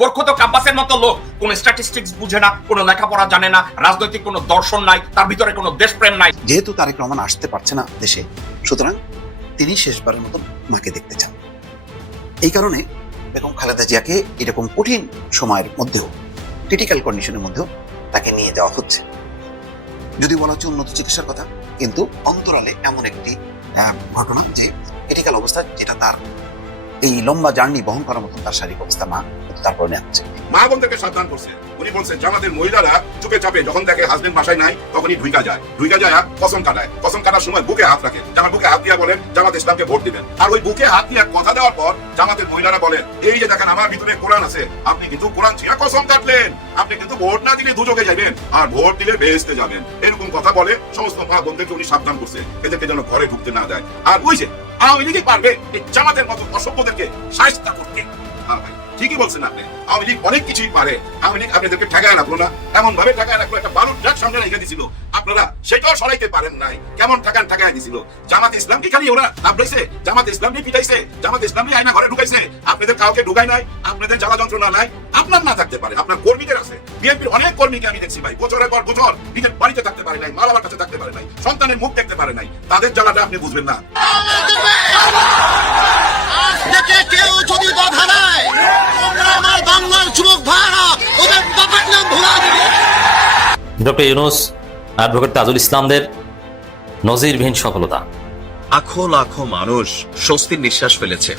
বরকত আব্বাসের মতো লোক কোন স্ট্যাটিস্টিক্স বুঝে না, কোনো লেখাপড়া জানে না, রাজনৈতিক কোনো দর্শন নাই, তার ভিতরে কোনো দেশপ্রেম নাই। যেহেতু তারেক রহমান আসতে পারছে না দেশে, সুতরাং তিনি শেষবারের মতো মাকে দেখতে চান। এই কারণে বেগম খালেদা জিয়াকে এরকম কঠিন সময়ের মধ্যেও, ক্রিটিক্যাল কন্ডিশনের মধ্যেও তাকে নিয়ে যাওয়া হচ্ছে। যদি বলা হচ্ছে উন্নত চিকিৎসার কথা, কিন্তু অন্তরালে এমন একটি ঘটনা যে ক্রিটিক্যাল অবস্থা, যেটা তার এই লম্বা জার্নি বহন করার মতন তার শারীরিক অবস্থা না, তারপরে নেচ্ছে। মা বোনদেরকে সাবধান করছে। উনি বলছেন জামাতের মহিলারা চুপে চাপে যখন দেখে হাজবেন্ড বাসায় নাই, তখনই ঢুইকা যায় কসম কাটায়। কসম কাটার সময় বুকে হাত রাখেন, জামাত বুকে হাত দিয়া বলেন জামাত ইসলামকে ভোট দিবেন। আর ওই বুকে হাত দিয়ে কথা দেওয়ার পর জামাতের মহিলারা বলেন, এই যে দেখেন আমার ভিতরে কোরআন আছে, আপনি কিন্তু কোরআন ছিঁড়া কসম কাটলেন, আপনি কিন্তু ভোট না দিলে দুযোগে যাবেন, আর ভোট দিলে বেহেশতে যাবেন। এরকম কথা বলে সমস্ত মা বোনদেরকে উনি সাবধান করছে, এদেরকে যেন ঘরে ঢুকতে না দেয়। আর ওই যে আওয়ামী লীগই পারবে এই জামাতের মতো অসভ্যদেরকে শায়েস্তা করতে। হ্যাঁ ভাই, ঠিকই বলছেন আপনি। আওয়ামী লীগ অনেক কিছুই পারে। আওয়ামী লীগ আপনাদেরকে ঠেকায় রাখলো না, এমন ভাবে ঠেকায় রাখলো, একটা বালুর ট্রাক সামনে রেখে দিছিল, আপনারা সেটাও সরাইতে পারেন নাই। কেমন ঠেকায় দিছিল। জামাত ইসলাম কি খালি ওরা আপনাইছে, জামাত ইসলাম নিয়ে পিটাইছে, জামাত ইসলাম নিয়ে আয়না ঘরে ঢুকাইছে, আপনাদের কাউকে ঢুকায় নাই, আপনাদের জ্বালা যন্ত্রণা নাই। আপনার না থাকতে পারে, আপনার কর্মীদের আছে। বিএনপির অনেক কর্মীকে আমি দেখছি ভাই, বছরের পর বছর নিজের বাড়িতে থাকতে পারে নাই, মা বাবার কাছে থাকতে পারে নাই, সন্তানের মুখ দেখতে পারে নাই। তাদের জ্বালাটা আপনি বুঝবেন না। কেউ যদি বাধা নেয়, আমার বাংলার যুবক ভাইরা ওদের বাবার নাম ভুলা দিবে। ডক্টর ইউনূস, অ্যাডভোকেট তাজুল ইসলামদের নজিরবিহীন সফলতা। লাখো লাখো মানুষ স্বস্তির নিঃশ্বাস ফেলেছে,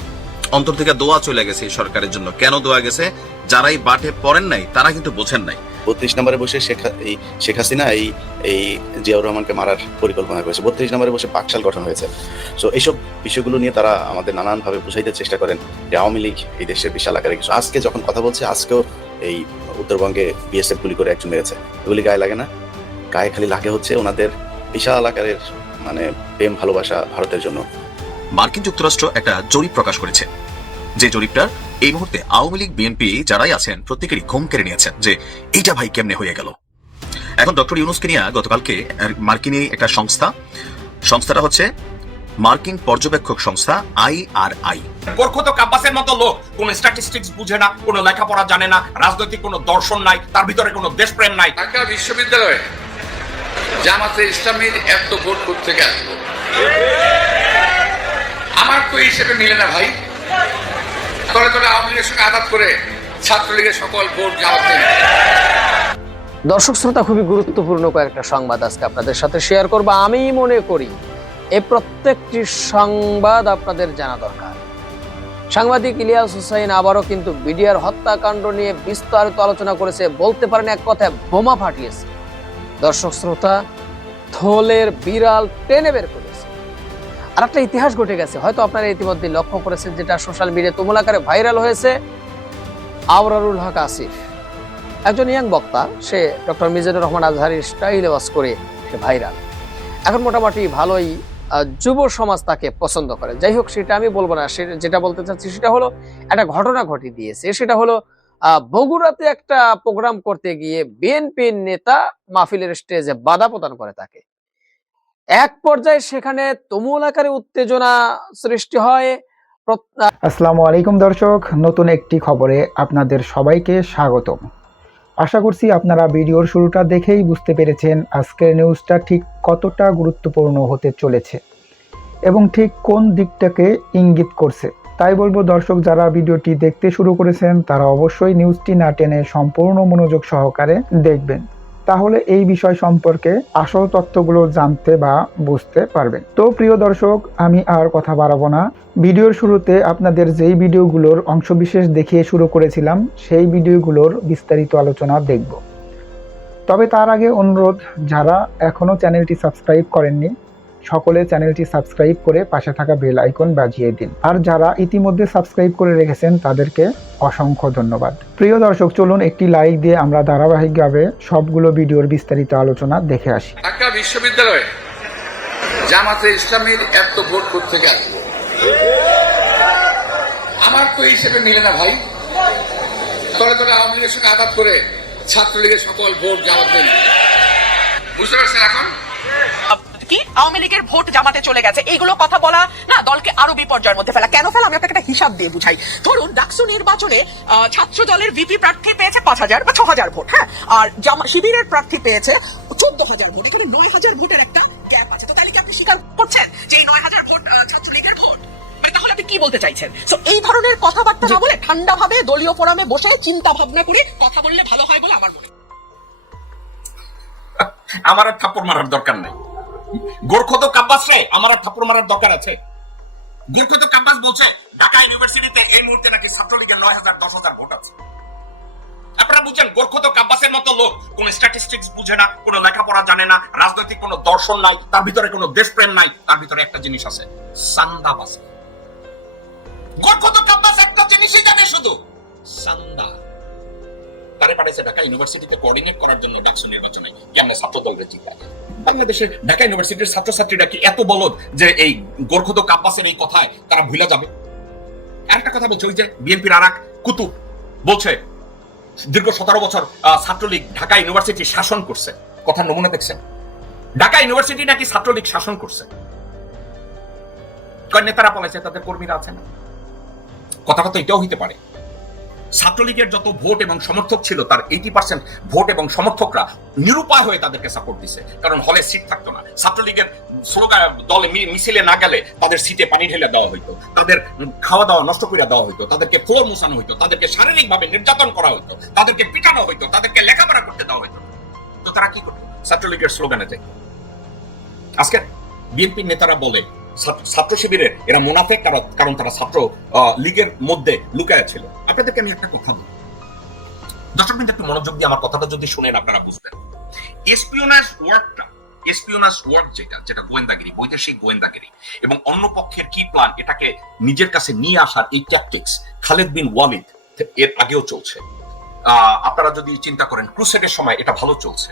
অন্তর থেকে দোয়া চলে গেছে এই সরকারের জন্য। কেন দোয়া গেছে? যারাই বাটে পড়েন নাই তারা কিন্তু বোঝেন নাই। 32 নম্বরে বসে শেখ হাসিনা এই জিয়াউর রহমানকে মারার পরিকল্পনা করেছে। 32 নম্বরে বসে বাকশাল গঠন হয়েছে। সো এইসব বিষয়গুলো নিয়ে তারা আমাদের নানানভাবে বুঝাইতে চেষ্টা করেন যে আওয়ামী লীগ এই দেশের বিশাল আকারে কিছু। আজকে যখন কথা বলছে, আজকেও এই উত্তরবঙ্গে বিএসএফ গুলি করে একজন মেরেছে। এগুলি গায়ে লাগে না, গায়ে খালি লাগে হচ্ছে ওনাদের বিশাল আকারের প্রেম ভালোবাসা ভারতের জন্য। মার্কিন যুক্তরাষ্ট্র একটা জরিপ প্রকাশ করেছে, যে জরিপটা এই মুহূর্তে আওয়ামী লীগ বিএনপি যারাই আছেন প্রত্যেকেরই ঘুম কেড়ে নিয়েছেন যে এইটা ভাই কেমনে হয়ে গেল। এখন ডক্টর ইউনূসকে নিয়ে গতকালকে মার্কিনী একটা সংস্থাটা হচ্ছে মার্কিন পর্যবেক্ষক সংস্থা IRI। বরকত আব্বাসের মতো লোক কোন স্ট্যাটিস্টিক্স বুঝে না, কোনো লেখাপড়া জানে না, রাজনৈতিক কোনো দর্শন নাই, তার ভিতরে কোনো দেশপ্রেম নাই। ঢাকা বিশ্ববিদ্যালয়ে জামাতে ইসলামীর এত ভোট থেকে আসলো, আমার তো হিসেবে মিলে না ভাই। তলে তলে আওয়ামী লীগের সঙ্গে আঘাত করে ছাত্রলীগের সকল ভোট জামাতে। দর্শক শ্রোতা, খুবই গুরুত্বপূর্ণ কয়েকটা সংবাদ আজকে আপনাদের সাথে শেয়ার করব। আমি মনে করি এই প্রত্যেকটি সংবাদ আপনাদের জানা দরকার। সাংবাদিক ইলিয়াস হুসাইন আবারও কিন্তু বিডিআর হত্যাকাণ্ড নিয়ে বিস্তারিত আলোচনা করেছে, বলতে পারেন এক কথায় বোমা ফাটিয়েছে। দর্শক শ্রোতা, থলের বিড়াল টেনে বের করেছে। আর একটা ইতিহাস ঘটে গেছে, হয়তো আপনারা ইতিমধ্যে লক্ষ্য করেছেন, যেটা সোশ্যাল মিডিয়ায় তুমুল আকারে ভাইরাল হয়েছে। আবরারুল হক আসিফ একজন ইয়াং বক্তা, সে ডক্টর মিজানুর রহমান আজহারির স্টাইলে ওয়াজ করে সে ভাইরাল। এখন মোটামুটি ভালোই যুব সমাজ তাকে পছন্দ করে। যাই হোক, সেটা আমি বলবো না। সে যেটা বলতে চাচ্ছি সেটা হলো, একটা ঘটনা ঘটে দিয়েছে। সেটা হলো বগুড়াতে একটা প্রোগ্রাম করতে গিয়ে বিএনপির নেতা মাহফিলের স্টেজে বাধা প্রদান করে তাকে। এক পর্যায়ে সেখানে তুমুল আকারে উত্তেজনা সৃষ্টি হয়। আসসালামু আলাইকুম দর্শক, নতুন একটি খবরে আপনাদের সবাইকে স্বাগতম। আশা করছি আপনারা ভিডিওর শুরুটা দেখেই বুঝতে পেরেছেন আজকের নিউজটা ঠিক কতটা গুরুত্বপূর্ণ হতে চলেছে এবং ঠিক কোন দিকটাকে ইঙ্গিত করছে। তাই বলবো দর্শক, যারা ভিডিওটি দেখতে শুরু করেছেন তারা অবশ্যই নিউজটি না টেনে সম্পূর্ণ মনোযোগ সহকারে দেখবেন, তাহলে এই বিষয় সম্পর্কে আসল তথ্যগুলো জানতে বা বুঝতে পারবেন। তো প্রিয় দর্শক, আমি আর কথা বাড়াবো না। ভিডিওর শুরুতে আপনাদের যেই ভিডিওগুলোর অংশবিশেষ দেখিয়ে শুরু করেছিলাম, সেই ভিডিওগুলোর বিস্তারিত আলোচনা দেখব। তবে তার আগে অনুরোধ, যারা এখনও চ্যানেলটি সাবস্ক্রাইব করেননি সকলে চ্যানেলটি সাবস্ক্রাইব করে পাশে থাকা বেল আইকন বাজিয়ে দিন। আর যারা ইতিমধ্যে সাবস্ক্রাইব করে রেখেছেন তাদেরকে অসংখ্য ধন্যবাদ। প্রিয় দর্শক, চলুন একটি লাইক দিয়ে আমরা ধারাবাহিকভাবে সবগুলো ভিডিওর বিস্তারিত আলোচনা দেখে আসি। ঢাকা বিশ্ববিদ্যালয়ে জামাতে ইসলামীর এত ভোট থেকে আসলো, আমার তো হিসেবে মিলে না ভাই। তলে তলে আওয়ামী লীগের সঙ্গে আঘাত করে ছাত্রলীগের সকল ভোট জামাতে। বুঝতে পারছেন? এখন কি আওয়ামী লীগের ভোট জামাতে চলে গেছে, এইগুলো কথা বলা না দলকে আরো বিপর্যয়ের মধ্যে ফেলা। কেন ফেলা, আমি আপনাকে একটা হিসাব দিয়ে বুঝাই। ধরুন ডাকসু নির্বাচনে ছাত্র দলের ভিপি প্রার্থী পেয়েছে 5,000 বা 6,000 ভোট, হ্যাঁ, আর শিবিরের প্রার্থী পেয়েছে 14,000 ভোট। এখানে 9,000 ভোটের একটা গ্যাপ আছে। তো তাহলে কি আপনি স্বীকার করছেন যে এই 9,000 ভোট ছাত্রলীগের ভোট? তাহলে আপনি কি বলতে চাইছেন? সো এই ধরনের কথাবার্তা না বলে ঠান্ডা ভাবে দলীয় ফোরামে বসে চিন্তা ভাবনা করে কথা বললে ভালো হয় বলে আমার মনে হয়। আমার আর থাপ্পড় মারার দরকার নাই। গোরখত কাব্বাস রে আমার আর থাপ্পড় মারার দরকার আছে? গোরখত কাব্বাস বলছে ঢাকা ইউনিভার্সিটিতে এই মুহূর্তে নাকি ছাত্রলীগের 9,000 10,000 ভোট আছে। আপনারা বুঝছেন, গোরখত কাব্বাসের মতো লোক কোন স্ট্যাটিস্টিক্স বুঝে না, কোন লেখাপড়া জানে না, রাজনৈতিক কোন দর্শন নাই, তার ভিতরে কোনো দেশপ্রেম নাই, তার ভিতরে একটা জিনিস আছে, সান্দাবাজি। গোরখত কাব্বাস একটা জিনিসই জানে, শুধু সান্দা। তারে পাঠাইছে ঢাকা ইউনিভার্সিটিতে কোঅর্ডিনেট করার জন্য ডাকসু নির্বাচনে কেমনে ছাত্র দলকে জিতা। বাংলাদেশের ঢাকা ইউনিভার্সিটির ছাত্রছাত্রীরা কি এত বলদ যে এই গোরখত কাব্বাসের এই কথায় তারা ভুলে যাবে? একটা কথা বলছে, ওই যে বিএনপির আরেক কুতুব বলছে দীর্ঘ 17 বছর ছাত্রলীগ ঢাকা ইউনিভার্সিটি শাসন করছে। কথার নমুনা দেখছেন? ঢাকা ইউনিভার্সিটি নাকি ছাত্রলীগ শাসন করছে। কয় নেতারা পলাইছে, তাদের কর্মীরা আছে না? কথাটা তো এটাও হইতে পারে। ছাত্রলীগের যত ভোট এবং সমর্থক ছিল তার 80% ভোট এবং সমর্থকরা নিরুপায় হয়ে তাদেরকে সাপোর্ট দিছে, কারণ হলে সিট থাকতো না। ছাত্রলীগের স্লোগান দলে মিছিলে না গেলে তাদের সিটে পানি ঢেলে দেওয়া হইতো, তাদের খাওয়া দাওয়া নষ্ট করে দেওয়া হইতো, তাদেরকে ফ্লোর মুছানো হইতো, তাদেরকে শারীরিকভাবে নির্যাতন করা হইতো, তাদেরকে পিটানো হইতো, তাদেরকে লেখাপড়া করতে দেওয়া হইতো। তো তারা কি করতো? ছাত্রলীগের স্লোগানে যাইত। আজকে বিএনপির নেতারা বলে ছাত্র শিবিরের এরা মুনাফেক, কারণ তারা ছাত্র লীগের মধ্যে লুকায় ছিল। আপনাদেরকে আমি একটা কথা বলি, দর্শক বিন্দু একটু মনোযোগ দিয়ে আমার কথাটা যদি শুনেন আপনারা বুঝবেন। এসপিওনাজ ওয়ার্ক যেটা গোয়েন্দাগিরি, বৈদেশিক গোয়েন্দাগিরি এবং অন্য পক্ষের কি প্ল্যান এটাকে নিজের কাছে নিয়ে আসার এই ট্যাকটিক্স খালেদ বিন ওয়ালিদ এর আগেও চলছে। আপনারা যদি চিন্তা করেন ক্রুসেডের সময় এটা ভালো চলছে।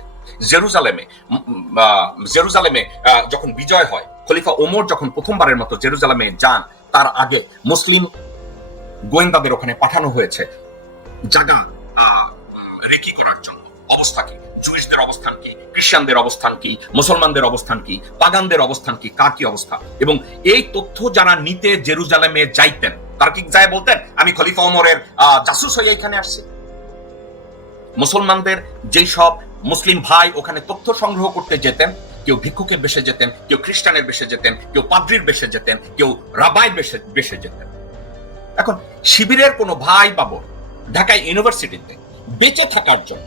জেরুজালেমে যখন বিজয় হয়, খলিফা ওমর যখন প্রথমবারের মতো জেরুজালেমে যান, তার আগে মুসলিম গোয়েন্দাদের ওখানে পাঠানো হয়েছে জায়গা রেকি করার জন্য। অবস্থা কি, জুইশদের অবস্থান কি, খ্রিস্টানদের অবস্থান কি, মুসলমানদের অবস্থান কি, পাগানদের অবস্থান কি, কার কি অবস্থা। এবং এই তথ্য যারা নিতে জেরুজালেমে যাইতেন তারা কি যায় বলতেন আমি খলিফা ওমরের জাসুস হয়ে এখানে আসছি। মুসলমানদের যেই সব মুসলিম ভাই ওখানে তথ্য সংগ্রহ করতে যেতেন, কেউ ভিক্ষুকের বেশে যেতেন, কেউ খ্রিস্টানের বেশে যেতেন, কেউ পাদ্রির বেশে যেতেন, কেউ রাবাই বেশে যেতেন। এখন শিবিরের কোনো ভাই বা বোন ঢাকা ইউনিভার্সিটিতে বেঁচে থাকার জন্য,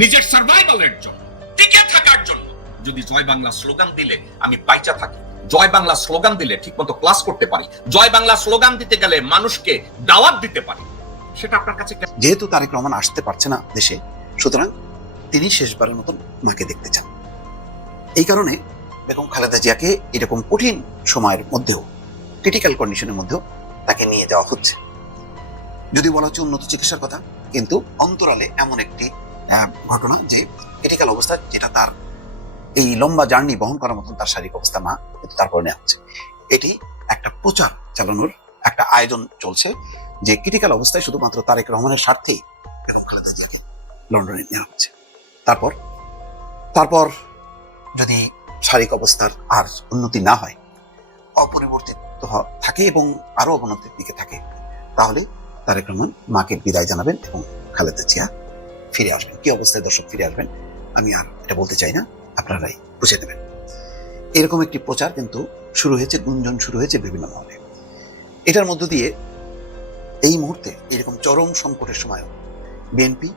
নিজের সার্ভাইভালের জন্য, টিকে থাকার জন্য যদি জয় বাংলা স্লোগান দিলে আমি বাইচা থাকি, জয় বাংলা স্লোগান দিলে ঠিকমতো ক্লাস করতে পারি, জয় বাংলা স্লোগান দিতে গেলে মানুষকে দাওয়াত দিতে পারি, সেটা আপনার কাছে যেহেতু তারেক রহমান আসতে পারছে না দেশে, সুতরাং তিনি শেষবারের মতন মাকে দেখতে চান। এই কারণে বেগম খালেদা জিয়াকে এরকম কঠিন সময়ের মধ্যেও, ক্রিটিক্যাল কন্ডিশনের মধ্যেও তাকে নিয়ে যাওয়া হচ্ছে। যদি বলা হচ্ছে উন্নত চিকিৎসার কথা, কিন্তু অন্তরালে এমন একটি ঘটনা যে ক্রিটিক্যাল অবস্থা, যেটা তার এই লম্বা জার্নি বহন করার মতন তার শারীরিক অবস্থা না, কিন্তু তারপরে নেওয়া হচ্ছে। এটি একটা প্রচার চালানোর একটা আয়োজন চলছে যে ক্রিটিক্যাল অবস্থায় শুধুমাত্র তারেক রহমানের স্বার্থেই বেগম খালেদা জিয়াকে লন্ডনে নেওয়া হচ্ছে। তারপর যদি শারীরিক অবস্থার আর উন্নতি না হয়, অপরিবর্তিত থাকে এবং আরো অবনতির দিকে থাকে, তাহলে তারেক রহমান মাকে বিদায় জানাবেন এবং খালেদা জিয়া ফিরে আসবেন। কি অবস্থায় দর্শক ফিরে আসবেন আমি আর এটা বলতে চাই না, আপনারাই বুঝে নেবেন। এরকম একটি প্রচার কিন্তু শুরু হয়েছে, গুঞ্জন শুরু হয়েছে বিভিন্ন মহলে। এটার মধ্য দিয়ে এই মুহূর্তে এরকম চরম সংকটের সময়ও বিএনপি,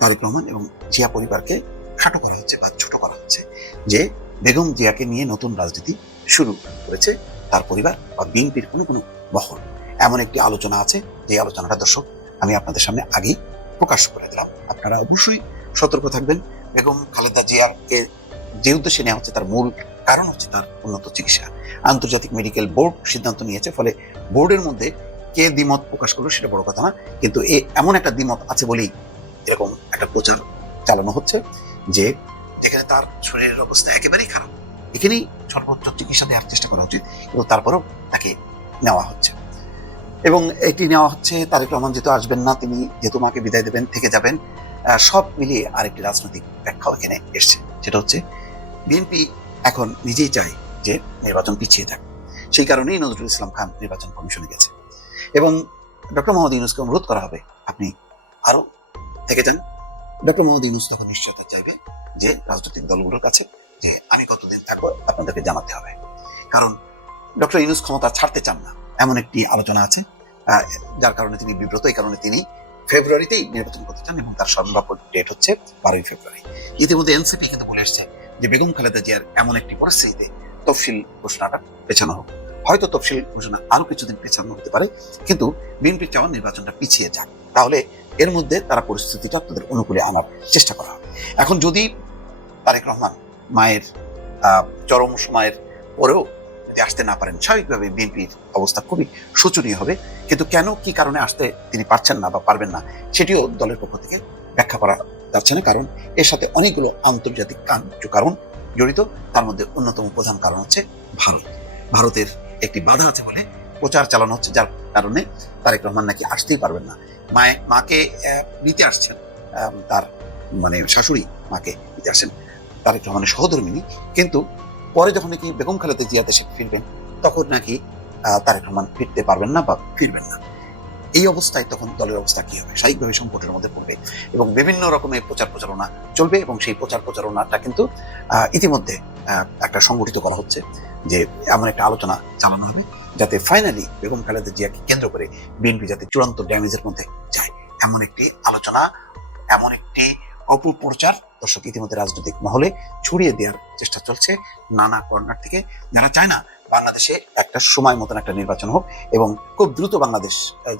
তারেক রহমান এবং জিয়া পরিবারকে খাটো করা হচ্ছে বা ছোট করা হচ্ছে, যে বেগম জিয়াকে নিয়ে নতুন রাজনীতি শুরু করেছে তার পরিবার বা বিএনপির কোনো মহল। এমন একটি আলোচনা আছে, যে আলোচনাটা দর্শক আমি আপনাদের সামনে আগেই প্রকাশ করে দিলাম। আপনারা অবশ্যই সতর্ক থাকবেন। বেগম খালেদা জিয়াকে যে উদ্দেশ্যে নেওয়া হচ্ছে তার মূল কারণ হচ্ছে তার উন্নত চিকিৎসা। আন্তর্জাতিক মেডিকেল বোর্ড সিদ্ধান্ত নিয়েছে, ফলে বোর্ডের মধ্যে কে দ্বিমত প্রকাশ করলো সেটা বড় কথা না, কিন্তু এমন একটা দ্বিমত আছে বলেই এরকম একটা প্রচার চালানো হচ্ছে যে যেখানে তার শরীরের অবস্থা একেবারেই খারাপ, এখানেই সর্বোচ্চ চিকিৎসা দেওয়ার চেষ্টা করা উচিত, কিন্তু তারপরেও তাকে নেওয়া হচ্ছে। এবং এটি নেওয়া হচ্ছে তারেক রহমান যেহেতু আসবেন না, তিনি যেহেতু মাকে বিদায় দেবেন, থেকে যাবেন, সব মিলিয়ে আরেকটি রাজনৈতিক ব্যাখ্যাও এখানে এসছে। সেটা হচ্ছে বিএনপি এখন নিজেই চায় যে নির্বাচন পিছিয়ে যাক। সেই কারণেই নজরুল ইসলাম খান নির্বাচন কমিশনে গেছে এবং ডক্টর মোহাম্মদ ইউনূসকে অনুরোধ করা হবে আপনি আরো থেকে যান। ডক্টর মোহাম্মদ ইউনূস তখন নিশ্চয়তা চাইবে যে রাজনৈতিক দলগুলোর কাছে যে আমি কতদিন থাকবো আপনাদেরকে জানাতে হবে, কারণ ডক্টর ইউনূস ক্ষমতা ছাড়তে চান না এমন একটি আলোচনা আছে, যার কারণে তিনি বিব্রত। এই কারণে তিনি ফেব্রুয়ারিতেই নির্বাচন করতে চান এবং তার সম্ভাব্য ডেট হচ্ছে 12 ফেব্রুয়ারি। ইতিমধ্যে এনসিপি কিন্তু বলে আসছে যে বেগম খালেদা জিয়ার এমন একটি পরিস্থিতিতে তফসিল ঘোষণাটা পেছানো হোক, হয়তো তফসিল ঘোষণা আরো কিছুদিন পেছানো হতে পারে, কিন্তু বিএনপির চাওয়া নির্বাচনটা পিছিয়ে যাক, তাহলে এর মধ্যে তারা পরিস্থিতিটা তাদের অনুকূলে আনার চেষ্টা করা হবে। এখন যদি তারেক রহমান মায়ের চরম সময়ের পরেও যদি আসতে না পারেন, স্বাভাবিকভাবে বিএনপির অবস্থা খুবই শোচনীয় হবে, কিন্তু কেন কি কারণে আসতে তিনি পারছেন না বা পারবেন না সেটিও দলের পক্ষ থেকে ব্যাখ্যা করা যাচ্ছে না, কারণ এর সাথে অনেকগুলো আন্তর্জাতিক কারণ জড়িত। তার মধ্যে অন্যতম প্রধান কারণ হচ্ছে ভারতের একটি বাধা আছে বলে প্রচার চালানো হচ্ছে, যার কারণে তারেক রহমান নাকি আসতেই পারবেন না। মাকে নিতে আসছেন, তার মানে শাশুড়ি মাকে নিতে আসেন তারেক রহমানের সহধর্মিনী, কিন্তু পরে যখন নাকি বেগম খালেদা জিয়া দেশে ফিরবেন তখন নাকি তারেক রহমান ফিরতে পারবেন না বা ফিরবেন না। এই অবস্থায় তখন দলের অবস্থা কি হবে? স্বাভাবিকভাবে সংকটের মধ্যে পড়বে এবং বিভিন্ন রকমের প্রচারণা চলবে এবং সেই প্রচারণাটা কিন্তু ইতিমধ্যে একটা সংগঠিত করা হচ্ছে যে এমন একটা আলোচনা চালানো হবে যাতে ফাইনালি বেগম খালেদা জিয়াকে কেন্দ্র করে বিএনপি যাতে চূড়ান্ত ড্যামেজের মধ্যে যায়, এমন একটি আলোচনা, এমন একটি অপপ্রচার দর্শক ইতিমধ্যে রাজনৈতিক মহলে ছড়িয়ে দেওয়ার চেষ্টা চলছে নানা কর্নার থেকে, যারা চায় না বাংলাদেশে একটা সময় মতন একটা নির্বাচন হোক এবং খুব দ্রুত বাংলাদেশ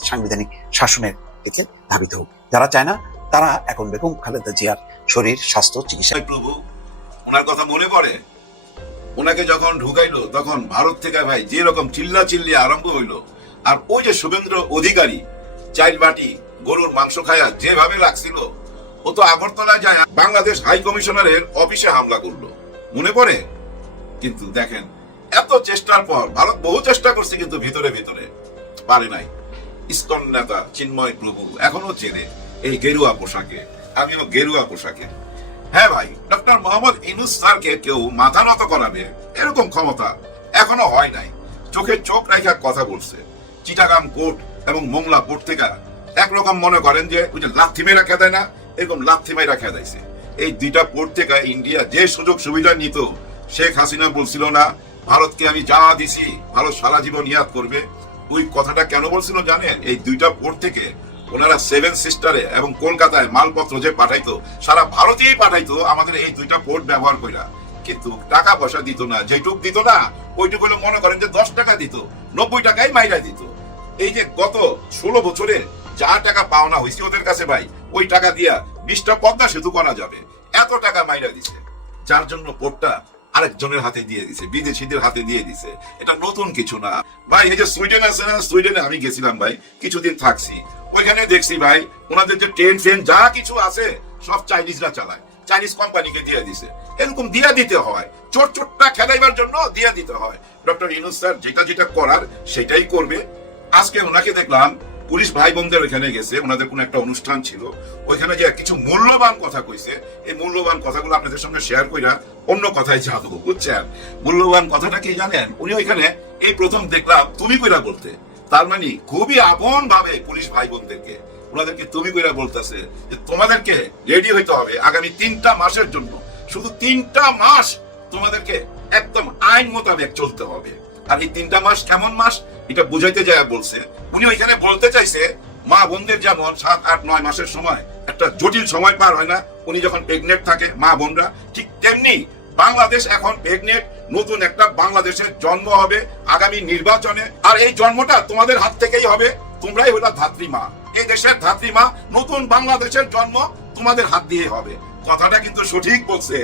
সাংবিধানিক শাসনের দিকে ধাবিত হোক। যারা চায় না তারা এখন বেগম খালেদা জিয়ার শরীর স্বাস্থ্য চিকিৎসা। প্রভু ওনার কথা মনে পড়ে, ওনাকে যখন ঢুকাইলো তখন ভারত থেকে ভাই যে রকম চিল্লি আরম্ভ হইলো, আর ওই যে শুভেন্দ্র অধিকারী চাইল বাটি গরুর মাংস খায়া যেভাবে লাগছিল, ও তো আগরতলায় যায় বাংলাদেশ হাই কমিশনারের অফিসে হামলা করলো, মনে পড়ে? কিন্তু দেখেন এত চেষ্টার পর ভারত বহু চেষ্টা করছে কিন্তু ভিতরে পারে নাই। ইসকন নেতা চিন্ময় প্রভু এখনো চেনে এই গেরুয়া পোশাকে, আমিও গেরুয়া পোশাকে। হ্যাঁ ভাই, ডক্টর মোহাম্মদ ইউনূস স্যারকে কেউ মাথা নত করাবে এরকম ক্ষমতা এখনো হয় নাই। চোখে চোখ রেখে কথা বলছে। চিটাগাং পোর্ট এবং মোংলা পোর্ট থেকে একরকম মনে করেন যে ওই যে লাথি মেরা খেদায় না, এরকম লাথি মেরা খেদাইছে। এই দুইটা পোর্ট থেকে ইন্ডিয়া যে সুযোগ সুবিধা নিত, শেখ হাসিনা বলছিল না ভারতকে আমি যা দিছি ভারত সারা জীবন ইয়াদ করবে। ওই কথাটা কেন বলছিল জানেন? এই দুইটা পোর্ট থেকে ওনারা 7 সিস্টারে এবং কলকাতায় মালপত্র যে পাঠাইতো, সারা ভারতেই পাঠাইতো আমাদের এই দুইটা পোর্ট ব্যবহার কইরা, কিন্তু টাকা পয়সা দিত না। যেটুক দিত না ওইটুকু হলো মনে করেন যে 10 টাকা দিত, 90 টাকাই মাইরা দিত। এই যে গত 16 বছরে যা টাকা পাওনা হয়েছে ওদের কাছে ভাই, ওই টাকা দিয়া 20টা পদ্মা সেতু করা যাবে, এত টাকা মাইরা দিছে। যার জন্য পোর্টটা আরেকজনের হাতে দিয়ে দিছে, বিদেশিদের হাতে দিয়ে দিছে। এটা নতুন কিছু না ভাই। এই যে সুইডেন আছে না, সুইডেনে আমি গেছিলাম ভাই, কিছুদিন থাকছি। ওইখানে দেখছি ভাই ওনাদের যে ট্রেন যা কিছু আছে সব চাইনিজরা চালায়, চাইনিজ কোম্পানিকে দিয়ে দিছে। এরকম দিয়া দিতে হয়, চোরটা খেলাইবার জন্য দিয়া দিতে হয়। ডক্টর ইউনূস স্যার যেটা করার সেটাই করবে। আজকে ওনাকে দেখলাম পুলিশ ভাই বোনদের ওইখানে গেছে, ওনাদের কোন একটা অনুষ্ঠান ছিল, ওইখানে যে কিছু মূল্যবান কথা কইছে। এই মূল্যবান কথাগুলো আপনাদের সঙ্গে শেয়ার কইরা অন্য কথায় যাবো, বুঝছেন? মূল্যবান কথাটা কি জানেন? উনি ওইখানে এই প্রথম দেখলাম তুমি কইরা বলতে, তার মানে খুবই আপন ভাবে পুলিশ ভাই বোনদেরকে ওনাদেরকে তুমি কইরা বলতেছে যে তোমাদেরকে রেডি হইতে হবে আগামী 3টা মাসের জন্য। শুধু 3টা মাস তোমাদেরকে একদম আইন মোতাবেক চলতে হবে। আর এই 3টা মাস কেমন মাস এটা বুঝাইতে যায় বলছে। উনি ওইখানে বলতে চাইছে মা বোনদের যেমন 7, 8, 9 মাসের সময় একটা জটিল সময় পার হয় না, উনি যখন প্রেগনেন্ট থাকে মা বোনরা, ঠিক তেমনি বাংলাদেশ এখন প্রেগনেন্ট, নতুন একটা বাংলাদেশের জন্ম হবে আগামী নির্বাচনে। আর এই জন্মটা তোমাদের হাত থেকেই হবে, তোমরাই হলো ধাত্রী মা, এই দেশের ধাত্রী মা। নতুন বাংলাদেশের জন্ম তোমাদের হাত দিয়ে হবে। কথাটা কিন্তু সঠিক বলছে।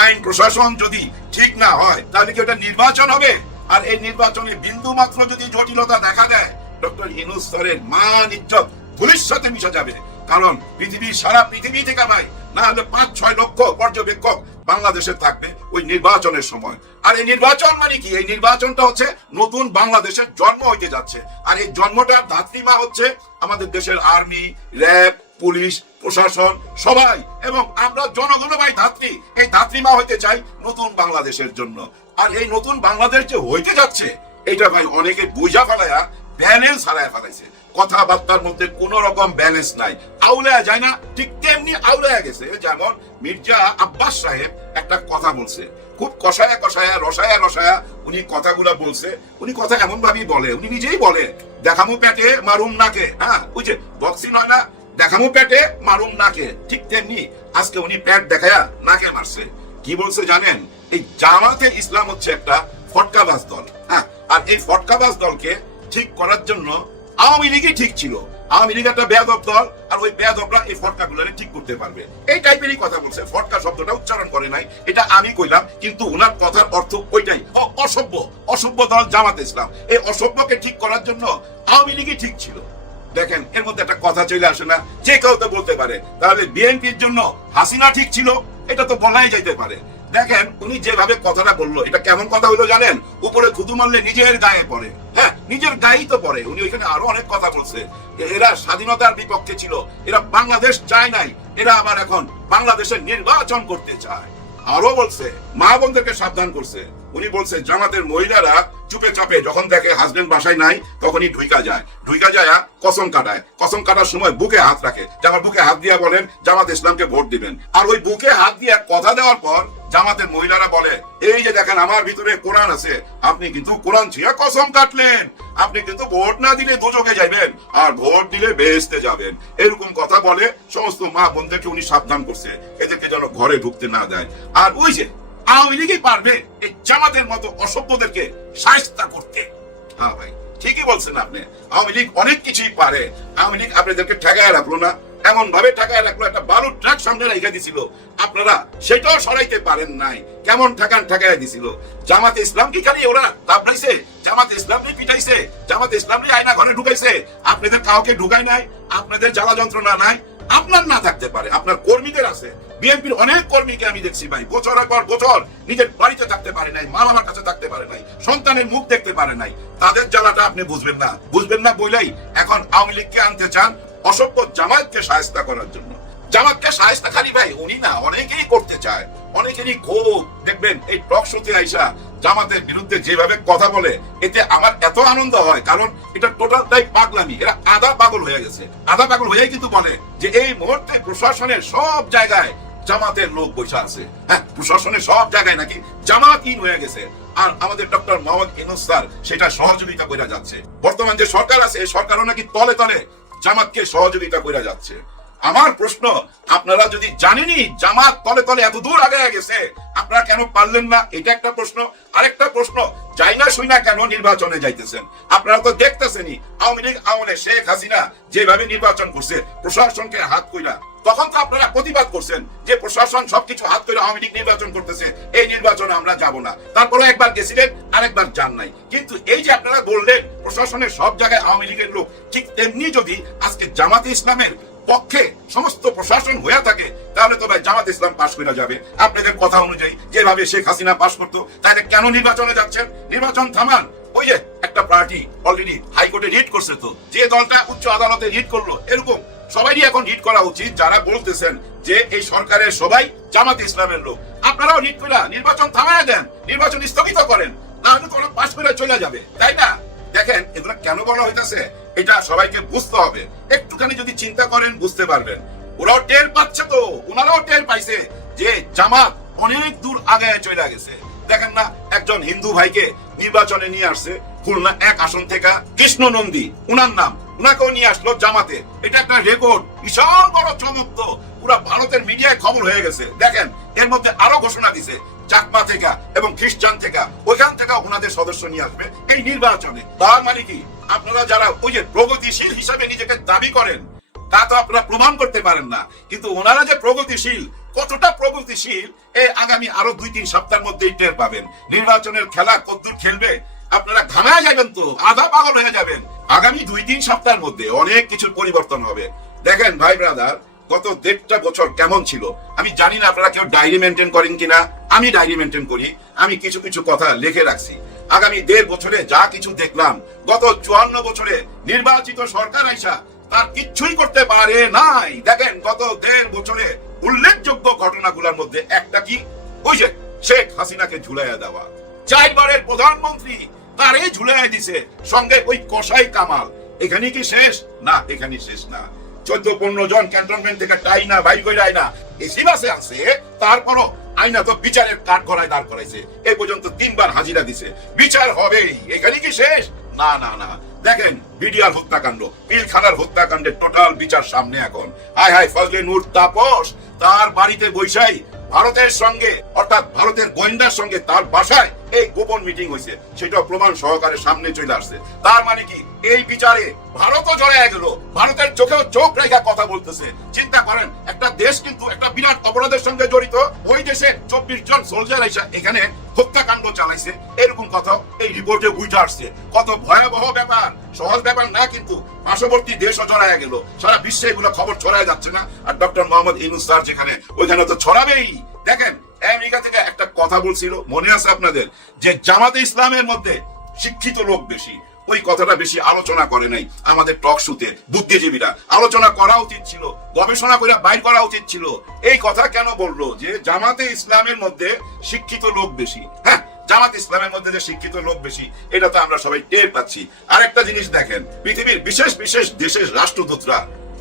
আইন প্রশাসন যদি ঠিক না হয় তাহলে কি ওটা নির্বাচন হবে? আর এই নির্বাচনে বিন্দু মাত্র যদি জটিলতা দেখা দেয়, ডক্টর ইউনূস স্যারের মান ইজ্জত পুলিশ সাথে মিশে যাবে। কারণ সারা পৃথিবী থেকে ভাই না হলে 5-6 লক্ষ পর্যবেক্ষক বাংলাদেশে থাকবে ওই নির্বাচনের সময়। আর এই নির্বাচন মানে কি? এই নির্বাচনটা হচ্ছে নতুন বাংলাদেশের জন্ম হইতে যাচ্ছে। আর এই জন্মটার ধাত্রীমা হচ্ছে আমাদের দেশের আর্মি, র্যাব, পুলিশ প্রশাসন সবাই এবং আমরা জনগণ ভাই ধাত্রী, এই ধাত্রী মা হইতে চাই নতুন বাংলাদেশের জন্য। আর এই নতুন বাংলাদেশ যে হইতে যাচ্ছে এটা ভাই অনেকে বুঝা ফেলায়া ব্যালেন্স হারায় ফেলাইছে। কথাবার্তার মধ্যে কোন রকম ব্যালেন্স নাই, আউলায়া যায় না, ঠিক তেমনি আউলায়া গেছে। যেমন মির্জা আব্বাস সাহেব একটা কথা বলছে, খুব কষায়া কষায়া রসায়া রসায়া উনি কথাগুলা বলছে। উনি কথা এমন ভাবেই বলে, উনি নিজেই বলে দেখামু পেটে মারুম নাকে। হ্যাঁ বুঝছে, বক্সিং হয় না, দেখামু পেটে মারুম নাকে, ঠিক তেমনি আজকে উনি পেট দেখায়া নাকে মারছে। কি বলছে জানেন? এই জামাতে ইসলাম হচ্ছে একটা ফটকাবাজ দল। হ্যাঁ, আর এই ফটকাবাজ দলকে ঠিক করার জন্য আওয়ামী লীগই ঠিক ছিল। আওয়ামী লীগ একটা বেয়াদব দল, আর ওই বেয়াদবরা এই ফটকা গুলারে ঠিক করতে পারবে, এই টাইপেরই কথা বলছে। ফটকা শব্দটা উচ্চারণ করে নাই, এটা আমি কইলাম, কিন্তু ওনার কথার অর্থ ওইটাই, অসভ্য। অসভ্য দল জামাতে ইসলাম, এই অসভ্যকে ঠিক করার জন্য আওয়ামী লীগই ঠিক ছিল। দেখেন এর মধ্যে একটা কথা চলে আসে না, যে কেউ তো বলতে পারে তাহলে বিএনপির জন্য হাসিনা ঠিক ছিল, এটা তো বলাই যাইতে পারে। দেখেন উনি যেভাবে কথাটা বললো, এটা কেমন কথা হইলো জানেন? উপরে থুতু মারলে নিজের গায়ে পড়ে। হ্যাঁ, নিজের গায়েই তো পড়ে। উনি ওইখানে আরো অনেক কথা বলছে, এরা স্বাধীনতার বিপক্ষে ছিল, এরা বাংলাদেশ চায় নাই, এরা আবার এখন বাংলাদেশের নির্বাচন করতে চায়। আরো বলছে মা বোনদেরকে সাবধান করছে। উনি বলছে জামাতের মহিলারা চুপে চাপে যখন দেখে হাজবেন্ড বাসায় নাই তখনই ঢুইকা যায়, ঢুইকা যায় কসম কাটায়, কসম কাটার সময় বুকে হাত রাখে, আমার বুকে হাত দিয়া বলেন জামাত ইসলামকে ভোট দিবেন। আর ওই বুকে হাত দিয়া কথা দেওয়ার পর জামাতের মহিলারা বলে এই যে দেখেন আমার ভিতরে কোরআন আছে, আপনি কিন্তু কোরআন ছিঁড়ে কসম কাটলেন, আপনি কিন্তু ভোট না দিলে দোজখে যাবেন আর ভোট দিলে বেহেশতে যাবেন। এরকম কথা বলে সমস্ত মা বোনদেরকে উনি সাবধান করছে, এদেরকে যেন ঘরে ঢুকতে না দেয়। আর ওই যে আওয়ামী লীগই পারবে এই জামাতের মতো অসভ্যদেরকে শায়েস্তা করতে। হ্যাঁ ভাই ঠিকই বলছেন আপনি, আওয়ামী লীগ অনেক কিছুই পারে। আওয়ামী লীগ আপনাদেরকে ঠেকায় রাখলো না, এমন ভাবে ঠেকায় রাখলো, একটা বালুর ট্রাক সামনে রেখে দিছিল, আপনারা সেটাও সরাইতে পারেন নাই। কেমন ঠেকায় দিছিল? জামাতে ইসলাম কি খালি ওরা তাবড়াইছে, জামাতে ইসলাম পিটাইছে, জামাতে ইসলাম আয়না ঘরে ঢুকাইছে, আপনাদের কাউকে ঢুকায় নাই, আপনাদের জ্বালা যন্ত্রণা নাই। আপনার না থাকতে পারে, আপনার কর্মীদের আছে। বিএনপির অনেক কর্মীকে আমি দেখছি ভাই, বছরের পর বছর নিজের বাড়িতে থাকতে পারে নাই, মা বাবার কাছে থাকতে পারে নাই, সন্তানের মুখ দেখতে পারে নাই। তাদের জ্বালাটা আপনি বুঝবেন না বলেই এখন আওয়ামী লীগকে আনতে চান অসভ্য জামাতকে শায়েস্তা করার জন্য। জামাতকে শায়েস্তা খালি ভাই উনি না, অনেকেই করতে চায়, অনেকেরই ক্ষোভ। দেখবেন এই টক শোতে আইসা জামাতের বিরুদ্ধে যেভাবে কথা বলে, এতে আমার এত আনন্দ হয়, কারণ এটা টোটালটাই পাগলামি। এরা আধা পাগল হয়ে গেছে, আধা পাগল হয়েই কিন্তু বলে যে এই মুহূর্তে প্রশাসনের সব জায়গায় জামাতের লোক বসে আছে। হ্যাঁ, প্রশাসনের সব জায়গায় নাকি জামাতহীন হয়ে গেছে, আর আমাদের ডক্টর মোহাম্মদ ইউনূস স্যার সেটা সহযোগিতা করে যাচ্ছে। বর্তমান যে সরকার আছে, সরকারও নাকি তলে তলে জামাতকে সহযোগিতা করে যাচ্ছে। আমার প্রশ্ন, আপনারা যদি জানেনই জামাত তলে তলে এত দূর আগে গেছে, আপনারা কেন পারলেন না? এটা একটা প্রশ্ন। আরেকটা প্রশ্ন, যাই না শুই না কেন নির্বাচনে যাইতেছেন? আপনারা তো দেখতেছেনই আওয়ামী লীগ আমলে শেখ হাসিনা যেভাবে নির্বাচন করছে, প্রশাসনকে হাত কইরা, তখন তো আপনারা প্রতিবাদ করছেন যে প্রশাসন সবকিছু হাত করে আওয়ামী লীগ নির্বাচন করতেছে, এই নির্বাচনে আমরা যাব না। তারপরে একবার গেছিলেন, আরেকবার যান নাই। কিন্তু এই যে আপনারা বললেন প্রশাসনের সব জায়গায় আওয়ামী লীগের লোক, ঠিক তেমনি যদি আজকে জামাতে ইসলামের পক্ষে সমস্ত প্রশাসন হয়ে থাকে, তাহলে তো ভাই জামাত ইসলাম পাশ করে যাবে। আপনাদের কথা অনুযায়ী যেভাবে শেখ হাসিনা পাশ করতো, তাহলে কেন নির্বাচনে যাচ্ছেন? নির্বাচন থামান। ওই যে একটা পার্টি অলরেডি হাইকোর্টে রিট করছে, তো যে দলটা উচ্চ আদালতে রিট করলো, এরকম সবাইই এখন রিট করা উচিত যারা বলতেছেন যে এই সরকারের সবাই জামাত ইসলামের লোক। আপনারাও রিট করে নির্বাচন থামায় দেন, নির্বাচন স্থগিত করেন, না হলে তোমরা পাশ করে চলে যাবে, তাই না? দেখেন এগুলো কেন বলা হইতাছে, এটা সবাইকে বুঝতে হবে। একটুখানি যদি চিন্তা করেন বুঝতে পারবেন। ওরাও টের পাচ্ছে, তো ওনারাও টের পাইছে যে জামাত অনেক দূর আগে চলে গেছে। দেখেন না, একজন হিন্দু ভাইকে নির্বাচনে নিয়ে আসছে খুলনা 1 আসন থেকে, কৃষ্ণ নন্দী উনার নাম, উনাকেও নিয়ে আসলো জামাতে। এটা একটা রেকর্ড, বিশাল বড় চমক, তো পুরো ভারতের মিডিয়ায় খবর হয়ে গেছে। দেখেন এর মধ্যে আরো ঘোষণা দিছে চাকমা থেকে এবং খ্রিস্টান থেকে, ওইখান থেকে ওনাদের সদস্য নিয়ে আসবে এই নির্বাচনে। তার মানে কি, আপনারা যারা ওই যে প্রগতিশীল হিসাবে নিজেকে দাবি করেন, তা তো আপনারা প্রমাণ করতে পারেন না। কিন্তু ওনারা যে প্রগতিশীল, কতটা প্রগতিশীল, এই আগামী আরো 2-3 সপ্তাহের মধ্যেই টের পাবেন। নির্বাচনের খেলা কতদূর খেলবে আপনারা ঘামায় যাবেন, তো আধা পাগল হয়ে যাবেন। আগামী 2-3 সপ্তাহের মধ্যে অনেক কিছুর পরিবর্তন হবে। দেখেন ভাই ব্রাদার, গত 1.5 বছর কেমন ছিল আমি জানি না, আপনারা কেউ ডায়েরি মেনটেন করেন কিনা। আমি ডায়েরি মেনটেন করি, আমি কিছু কিছু কথা লিখে রাখছি। আগামী 1.5 বছরে যা কিছু দেখলাম, গত 54 বছরে নির্বাচিত সরকার আইসা তার কিচ্ছুই করতে পারে নাই। দেখেন গত 1.5 বছরে উল্লেখযোগ্য ঘটনাগুলোর মধ্যে একটা কি, ওই যে শেখ হাসিনাকে ঝুলাইয়া দেওয়া, 4 বারের প্রধানমন্ত্রী তারে ঝুলাইয়া দিছে, সঙ্গে ওই কসাই কামাল। এখানে কি শেষ? না, এখানে শেষ না। 14-15 জন ক্যান্টনমেন্ট থেকে টাই না ভাই কইরা আইনা এসি বাসে আছে, তারপরও আইনা তো বিচারের কাঠ গড়ায় দাঁড় করাইছে। এই পর্যন্ত 3 বার হাজিরা দিছে, বিচার হবেই। এখানে কি শেষ? না না না। দেখেন বিডিআর হত্যাকাণ্ড, পিলখানার হত্যাকাণ্ডের টোটাল বিচার সামনে এখন। হায় হায়, ফজলে নূর তাপস তার বাড়িতে বৈশাই ভারতের সঙ্গে, অর্থাৎ ভারতের গোয়েন্দার সঙ্গে তার বাসায় এই গোপন মিটিং হয়েছে, সেটা প্রমাণ সহকারে সামনে চলে আসছে। তার মানে কি, এই বিচারে ভারতও জড়ায় গেল, ভারতের চোখেও চোখ রেখা কথা বলতেছে। চিন্তা করেন, একটা দেশ কিন্তু একটা বিরাট অপরাধের সঙ্গে জড়িত, ওই দেশে 24 জন সোলজার এসে এখানে হত্যাকাণ্ড চালাইছে, এরকম কথা এই রিপোর্টে উঠে আসছে। কত ভয়াবহ ব্যাপার, সহজ ব্যাপার না কিন্তু। পার্শ্ববর্তী দেশও জড়ায় গেল, সারা বিশ্বে এগুলো খবর ছড়ায় যাচ্ছে না? আর ডক্টর মোহাম্মদ ইউনূস স্যার যেখানে, ওইখানে তো ছড়াবেই। দেখেন আমেরিকা থেকে একটা কথা বলছিল, মনে আছে আপনাদের, যে জামাতে ইসলামের মধ্যে শিক্ষিত লোক বেশি। ওই কথাটা বেশি আলোচনা করে নাই আমাদের টক শোতে। বুদ্ধিজীবীরা আলোচনা করা উচিত ছিল, গবেষণা করে বাইর করা উচিত ছিল। এই কথা কেন বললো যে জামাতে ইসলামের মধ্যে শিক্ষিত লোক বেশি? হ্যাঁ, জামাত ইসলামের মধ্যে যে শিক্ষিত লোক বেশি, এটা তো আমরা সবাই টের পাচ্ছি। আর একটা জিনিস দেখেন, পৃথিবীর বিশেষ বিশেষ দেশের রাষ্ট্রদূতরা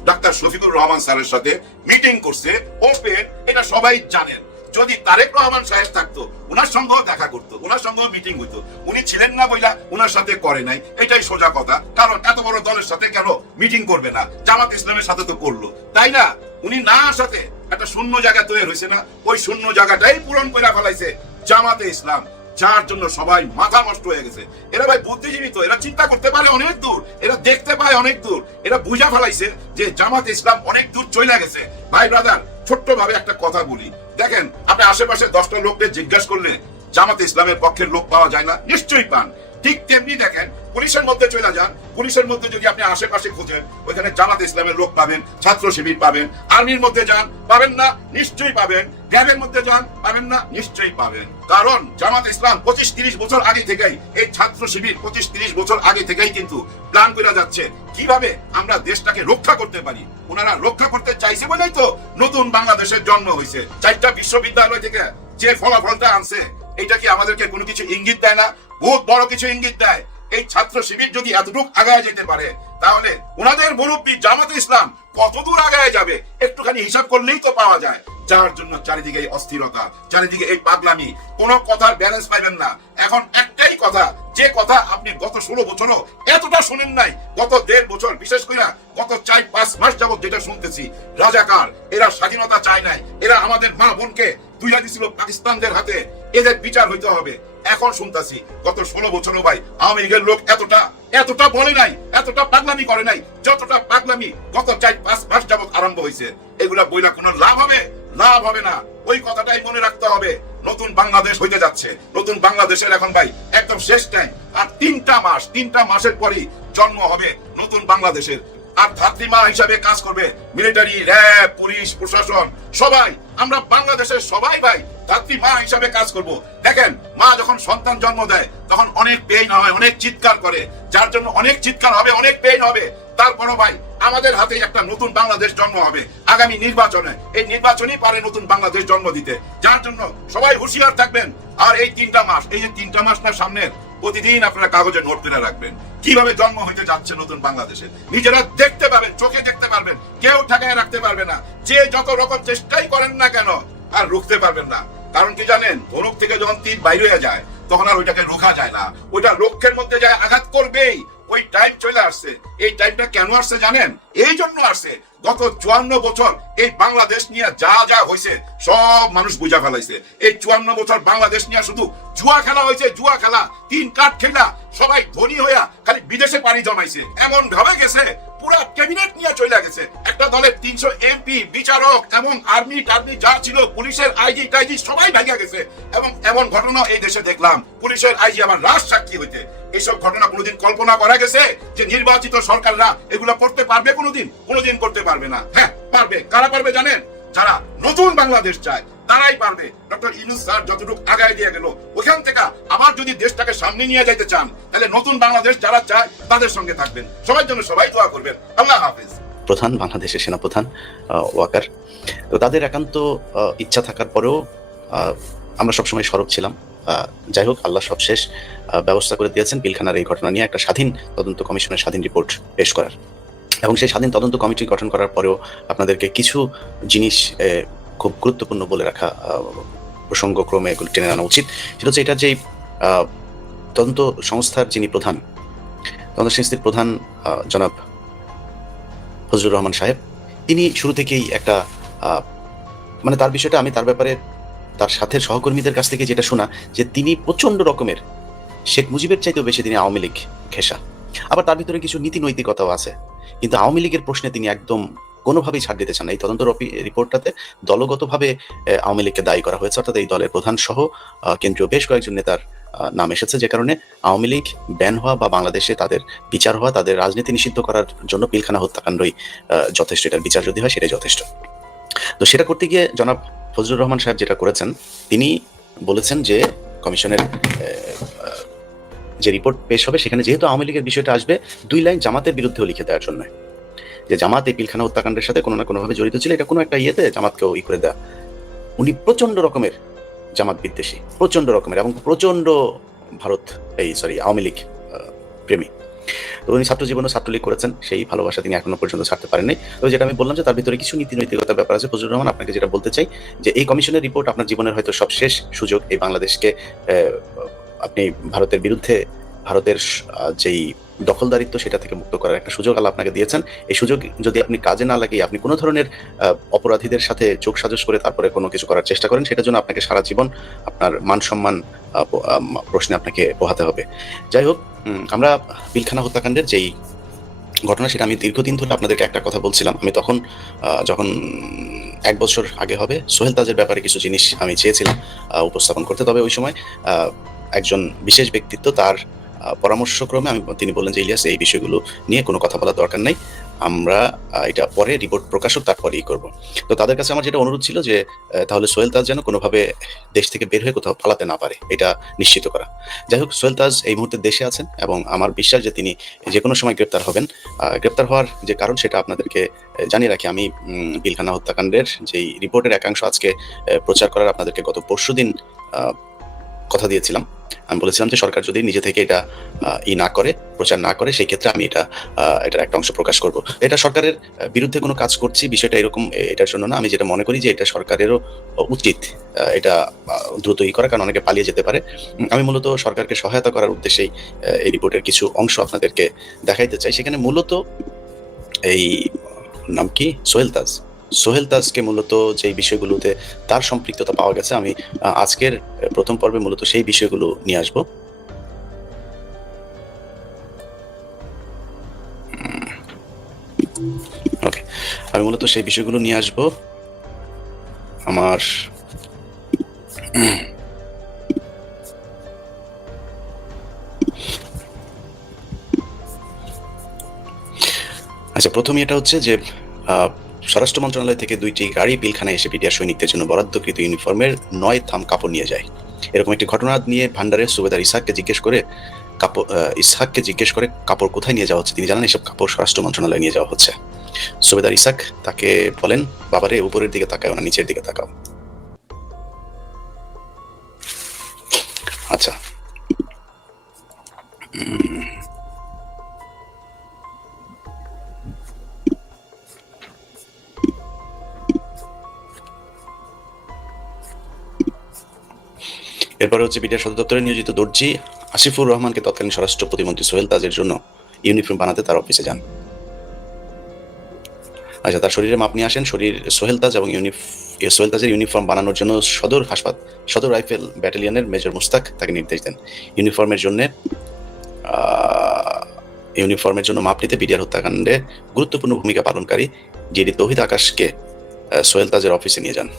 ডাক্তার শফিকুর রহমান স্যারের সাথে মিটিং করছে ওপেন, এটা সবাই জানেন। যদি তারেক রহমান সাহেব থাকতো, উনার সঙ্গেও দেখা করতো, উনার সঙ্গেও মিটিং হইতো। উনি ছিলেন না বইলা উনার সাথে করে নাই, এটাই সোজা কথা। কারণ এত বড় দলের সাথে কেন মিটিং করবে না? জামাত ইসলামের সাথে তো করলো, তাই না? উনি না আসাতে একটা শূন্য জায়গা তৈরি হয়েছে না? ওই শূন্য জায়গাটাই পূরণ করে ফেলাইছে জামাতে ইসলাম, যার জন্য সবাই মাথা নষ্ট হয়ে গেছে। এরা ভাই বুদ্ধিজীবী তো, এরা চিন্তা করতে পারে অনেক দূর, এরা দেখতে পায় অনেক দূর। এরা বুঝা ফেলাইছে যে জামাত ইসলাম অনেক দূর চলে গেছে। ভাই ব্রাদার, ছোট্ট ভাবে একটা কথা বলি, দেখেন আপনি আশেপাশে 10টা লোককে জিজ্ঞাসা করলে জামাত ইসলামের পক্ষের লোক পাওয়া যায় না? নিশ্চয়ই পান। ঠিক তেমনি দেখেন পুলিশের মধ্যে চলে যান, পুলিশের মধ্যে যদি আপনি আশেপাশে খুঁজেন, ওইখানে জামাত ইসলামের লোক পাবেন, ছাত্র শিবির পাবেন। আর্মির মধ্যে যান, পাবেন না? নিশ্চয়ই পাবেন। র্যাবের মধ্যে যান, পাবেন না? নিশ্চয়ই পাবেন। কারণ জামাত ইসলাম 25-30 বছর আগে থেকেই, এই ছাত্র শিবির 25-30 বছর আগে থেকেই কিন্তু প্ল্যান করে যাচ্ছে কিভাবে আমরা দেশটাকে রক্ষা করতে পারি। ওনারা রক্ষা করতে চাইছে বলেই তো নতুন বাংলাদেশের জন্ম হয়েছে। 4টা বিশ্ববিদ্যালয় থেকে যে ফলাফলটা আনছে, এটা কি আমাদেরকে কোনো কিছু ইঙ্গিত দেয় না? বহুত বড় কিছু ইঙ্গিত দেয়। এই ছাত্র শিবির যদি এতটুকু আগায় যেতে পারে, তাহলে ওনাদের মুরব্বী জামাতে ইসলাম কত দূর আগায় যাবে একটুখানি হিসাব করলেই তো পাওয়া যায়। যার জন্য চারিদিকে এই অস্থিরতা, চারিদিকে এই পাগলামি, কোনো কথার ব্যালেন্স পাইবেন না। এখন একটাই কথা, যে কথা আপনি গত 16 বছরও এতটা শুনেন নাই, গত 1.5 বছর, বিশেষ করে গত 4-5 মাস যাবত যেটা শুনতেছি, রাজাকার, এরা স্বাধীনতা চায় নাই, এরা আমাদের মা বোনকে তুইলা দিছিল পাকিস্তানদের হাতে, এদের বিচার হইতে হবে। এখন শুনতাছি গত 16 বছরও ভাই আওয়ামী লীগের লোক এতটা বলে নাই, এতটা পাগলামি করে নাই যতটা পাগলামি গত 4-5 মাস যাবত আরম্ভ হয়েছে। এগুলা বইলা কোনো লাভ হবে? লাভ হবে না। ওই কথাটাই মনে রাখতে হবে। নতুন বাংলাদেশ হইতে যাচ্ছে, নতুন বাংলাদেশের এখন ভাই একদম শেষ টাইম। আর 3টা মাসের পরই জন্ম হবে নতুন বাংলাদেশের। আর ধাত্রীমা হিসাবে কাজ করবে মিলিটারি, র্যাব, পুলিশ, প্রশাসন, সবাই। আমরা বাংলাদেশের সবাই ভাই ধাত্রীমা হিসাবে কাজ করব। দেখেন, মা যখন সন্তান জন্ম দেয় তখন অনেক পেইন হয়, অনেক চিৎকার করে, যার জন্য অনেক চিৎকার হবে, অনেক পেইন হবে। তারপরও ভাই আমাদের হাতে একটা নতুন বাংলাদেশ জন্ম হবে আগামী নির্বাচনে। এই নির্বাচনই পারে নতুন বাংলাদেশ জন্ম দিতে, যার জন্য সবাই হুঁশিয়ার থাকবেন। আর এই 3টা মাস, এই যে 3টা মাস না সামনের, প্রতিদিন আপনারা কাগজে নোট করে রাখবেন কিভাবে জন্ম হইতে যাচ্ছে নতুন বাংলাদেশে। নিজেরা দেখতে পাবেন, চোখে দেখতে পারবেন, কেউ ঠেকায় রাখতে পারবে না। যে যত রকম চেষ্টাই করেন না কেন, আর রুখতে পারবেন না। কারণ কি জানেন, ধনুক থেকে যখন তীর বাইরে হয়ে যায় তখন আর ওইটাকে রোখা যায় না, ওইটা লক্ষ্যের মধ্যে যায়, আঘাত করবেই। ওই টাইম চলে আসছে। এই টাইমটা কেন আসছে জানেন? এই জন্য আসছে, গত 54 বছর এই বাংলাদেশ নিয়ে যা যা হয়েছে সব মানুষ বুঝা ফেলাইছে। এই 54 বছর বাংলাদেশ নিয়ে শুধু জুয়া খেলা হয়েছে, জুয়া খেলা, 3 কাঠ খেলা। সবাই ধনী হইয়া খালি বিদেশে পাড়ি জমাইছে, এমন ভাবে গেছে পুরা ক্যাবিনেট নিয়ে চলে গেছে। একটা দলের 300 এমপি, বিচারক এবং আর্মি টার্মি যা ছিল, পুলিশের আইজি টাইজি সবাই ভাগিয়া গেছে। এবং এমন ঘটনা এই দেশে দেখলাম, পুলিশের আইজি আবার রাজ সাক্ষী হইতে। এইসব ঘটনা কোনোদিন কল্পনা করা গেছে যে নির্বাচিত সরকাররা এগুলা করতে পারবে? কোনোদিন করতে পারবে না। হ্যাঁ পারবে। কারা পারবে জানেন? যারা নতুন বাংলাদেশ চায়, তারাই পারবে। ডক্টর ইউনূস স্যার যতটুকু আগায় দিয়ে গেল, ওখান থেকে আবার যদি দেশটাকে সামনে নিয়ে যাইতে চান, তাহলে নতুন বাংলাদেশ যারা চায় তাদের সঙ্গে থাকবেন। সবার জন্য সবাই দোয়া করবেন। আল্লাহ হাফেজ। প্রধান, বাংলাদেশের সেনাপ্রধান ওয়াকার, তো তাদের একান্ত ইচ্ছা থাকার পরেও আমরা সবসময় সরব ছিলাম। যাই হোক, আল্লাহ সবশেষ ব্যবস্থা করে দিয়েছেন পিলখানার এই ঘটনা নিয়ে একটা স্বাধীন তদন্ত কমিশনের স্বাধীন রিপোর্ট পেশ করার, এবং সেই স্বাধীন তদন্ত কমিটি গঠন করার পরেও আপনাদেরকে কিছু জিনিস খুব গুরুত্বপূর্ণ বলে রাখা প্রসঙ্গক্রমে এগুলো টেনে আনা উচিত। সেটা হচ্ছে এটা যে তদন্ত সংস্থার যিনি প্রধান, তদন্ত সংস্থার প্রধান জনাব ফজলুর রহমান সাহেব, তিনি শুরু থেকেই একটা মানে তার বিষয়টা আমি তার ব্যাপারে তার সাথে সহকর্মীদের কাছ থেকে যেটা শোনা, যে তিনি প্রচন্ড রকমের শেখ মুজিবের চাইতেও বেশি তিনি আওয়ামী লীগ ঘেঁষা। আবার তার ভিতরে কিছু নীতি নৈতিকতাও আছে, কিন্তু আওয়ামী লীগের প্রশ্নে তিনি একদম কোনোভাবেই ছাড় দিতে চান না। এই তদন্ত রিপোর্টটাতে দলগতভাবে আওয়ামী লীগকে দায়ী করা হয়েছে, অর্থাৎ এই দলের প্রধান সহ কেন্দ্রীয় বেশ কয়েকজন নেতার নাম এসেছে, যে কারণে আওয়ামী লীগ ব্যান হওয়া বা বাংলাদেশে তাদের বিচার হওয়া, তাদের রাজনীতি নিষিদ্ধ করার জন্য পিলখানা হত্যাকাণ্ডই যথেষ্ট। এটার বিচার যদি হয় সেটাই যথেষ্ট। তো সেটা করতে গিয়ে জনাব ফজলুর রহমান সাহেব যেটা করেছেন, তিনি বলেছেন যে কমিশনের যে রিপোর্ট পেশ হবে সেখানে যেহেতু আওয়ামী লীগের বিষয়টা আসবে, 2 লাইন জামাতের বিরুদ্ধেও লিখে দেওয়ার জন্য, যে জামাত এই পিলখানা হত্যাকাণ্ডের সাথে কোনো না কোনোভাবে জড়িত ছিল, এটা কোনো একটা ইয়েতে জামাতকেও করে দেওয়া। উনি প্রচন্ড রকমের জামাত বিদ্বেষী, প্রচন্ড রকমের, এবং প্রচন্ড আওয়ামী লীগ প্রেমী। তো উনি ছাত্র জীবনে ছাত্রলীগ করেছেন, সেই ভালোবাসা তিনি এখনো পর্যন্ত ছাড়তে পারেননি। তো যেটা আমি বললাম যে তার ভিতরে কিছু নীতি নৈতিকতার ব্যাপার আছে। ফজলুর রহমান, আপনাকে যেটা বলতে চাই যে এই কমিশনের রিপোর্ট আপনার জীবনের হয়তো সবশেষ সুযোগ, এই বাংলাদেশকে আপনি ভারতের বিরুদ্ধে, ভারতের যেই দখলদারিত্ব সেটা থেকে মুক্ত করার একটা সুযোগ আল্লাহ আপনাকে দিয়েছেন। এই সুযোগ যদি আপনি কাজে না লাগিয়ে আপনি কোনো ধরনের অপরাধীদের সাথে যোগ সাজস করে তারপরে কোনো কিছু করার চেষ্টা করেন, সেটার জন্য আপনাকে সারা জীবন আপনার মান সম্মান প্রশ্নে আপনাকে পোহাতে হবে। যাই হোক, আমরা পিলখানা হত্যাকাণ্ডের যেই ঘটনা, সেটা আমি দীর্ঘদিন ধরে আপনাদেরকে একটা কথা বলছিলাম। আমি তখন যখন 1 বছর আগে হবে, সোহেল তাজের ব্যাপারে কিছু জিনিস আমি চেয়েছিলাম উপস্থাপন করতে। তবে ওই সময় একজন বিশেষ ব্যক্তিত্ব, তার পরামর্শক্রমে তিনি বললেন যে ইলিয়াস, এই বিষয়গুলো নিয়ে কোনো কথা বলার দরকার নাই, আমরা এটা পরে রিপোর্ট প্রকাশক তারপরেই করব। তো তাদের কাছে আমার যেটা অনুরোধ ছিল যে তাহলে সোহেল তাজ যেন কোনোভাবে দেশ থেকে বের হয়ে কোথাও পালাতে না পারে, এটা নিশ্চিত করা। যাই হোক, সোহেল তাজ এই মুহূর্তে দেশে আছেন এবং আমার বিশ্বাস যে তিনি যে কোনো সময় গ্রেপ্তার হবেন। গ্রেপ্তার হওয়ার যে কারণ সেটা আপনাদেরকে জানিয়ে রাখি। আমি পিলখানা হত্যাকাণ্ডের যেই রিপোর্টের একাংশ আজকে প্রচার করার আপনাদেরকে গত পরশুদিন কথা দিয়েছিলাম। আমি বলেছিলাম যে সরকার যদি নিজে থেকে এটা না করে, প্রচার না করে, সেই ক্ষেত্রে আমি এটার একটা অংশ প্রকাশ করব। এটা সরকারের বিরুদ্ধে কোনো কাজ করছি বিষয়টা এরকম, এটার জন্য না। আমি যেটা মনে করি যে এটা সরকারেরও উচিত এটা দ্রুতই করা, কারণ অনেকে পালিয়ে যেতে পারে। আমি মূলত সরকারকে সহায়তা করার উদ্দেশ্যেই এই রিপোর্টের কিছু অংশ আপনাদেরকে দেখাইতে চাই। সেখানে মূলত এই নাম কি, সোহেল তাজকে মূলত যেই বিষয়গুলোতে তার সম্পৃক্ততা পাওয়া গেছে, আমি আজকের প্রথম পর্বে মূলত সেই বিষয়গুলো নিয়ে আসব। ওকে, আমি মূলত সেই বিষয়গুলো নিয়ে আসব। আমার আচ্ছা, প্রথমে এটা হচ্ছে যে স্বরাষ্ট্র মন্ত্রণালয় থেকে 2টি গাড়ি পিলখানায় এসে বিডিআর সৈনিকদের জন্য বরাদ্দকৃত ইউনিফর্মের 9 থাম কাপড় নিয়ে যায়। এরকম একটি ঘটনা নিয়ে ভান্ডারের সুবেদার ইসহাককে জিজ্ঞেস করে কাপড় কোথায় নিয়ে যাওয়া হচ্ছে। তিনি জানান এসব কাপড় স্বরাষ্ট্র মন্ত্রণালয়ে নিয়ে যাওয়া হচ্ছে। সুবেদার ইসহাক তাকে বলেন, বাবারে উপরের দিকে তাকাও না, নিচের দিকে তাকাও। আচ্ছা, এরপরে হচ্ছে বিডিআর সদর দপ্তরে নিয়োজিত দর্জি আসিফুর রহমানকে তৎকালীন স্বরাষ্ট্র প্রতিমন্ত্রী সোহেল তাজের জন্য ইউনিফর্ম বানাতে তার অফিসে যান। আচ্ছা, তার শরীরে মাপ নিয়ে আসেন। সোহেল তাজ এবং সোহেল তাজের ইউনিফর্ম বানানোর জন্য সদর রাইফেল ব্যাটালিয়নের মেজর মুস্তাক তাকে নির্দেশ দেন। ইউনিফর্মের জন্য মাপ নিতে বিডিআর হত্যাকাণ্ডে গুরুত্বপূর্ণ ভূমিকা পালনকারী জিডি তৌহিদ আকাশকে সোহেল তাজের অফিসে নিয়ে যান।